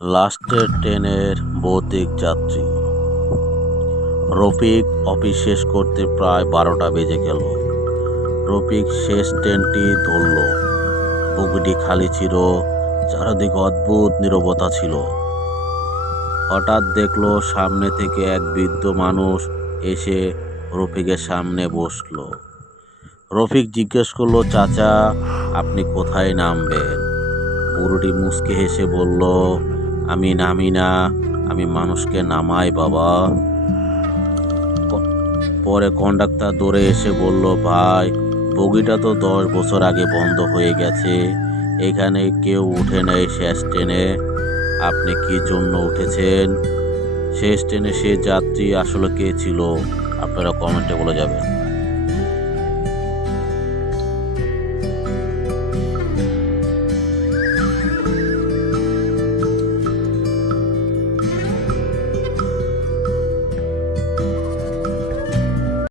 লাস্টের ট্রেনের ভৌতিক যাত্রী। রফিক অফিস শেষ করতে প্রায় 12টা বেজে গেল। রফিক শেষ ট্রেনটি ধরল। বগিটি খালি ছিল, চারদিকে অদ্ভুত নীরবতা ছিল। হঠাৎ দেখলো সামনে থেকে এক বৃদ্ধ মানুষ এসে রফিকের সামনে বসলো। রফিক জিজ্ঞেস করলো, চাচা আপনি কোথায় নামবেন? বুড়োটি মুচকি হেসে বলল, আমি নামি না, আমি মানুষকে নামাই বাবা। পরে কন্ডাক্টর দৌড়ে এসে বলল, ভাই বগিটা তো 10 বছর আগে বন্ধ হয়ে গেছে, এখানে কেউ উঠে নেই শেষ ট্রেনে। আপনি কি জন্য উঠেছেন? শেষ ট্রেনে সে যাত্রী আসলে কে ছিল আপনারা কমেন্টে বলে যাবেন।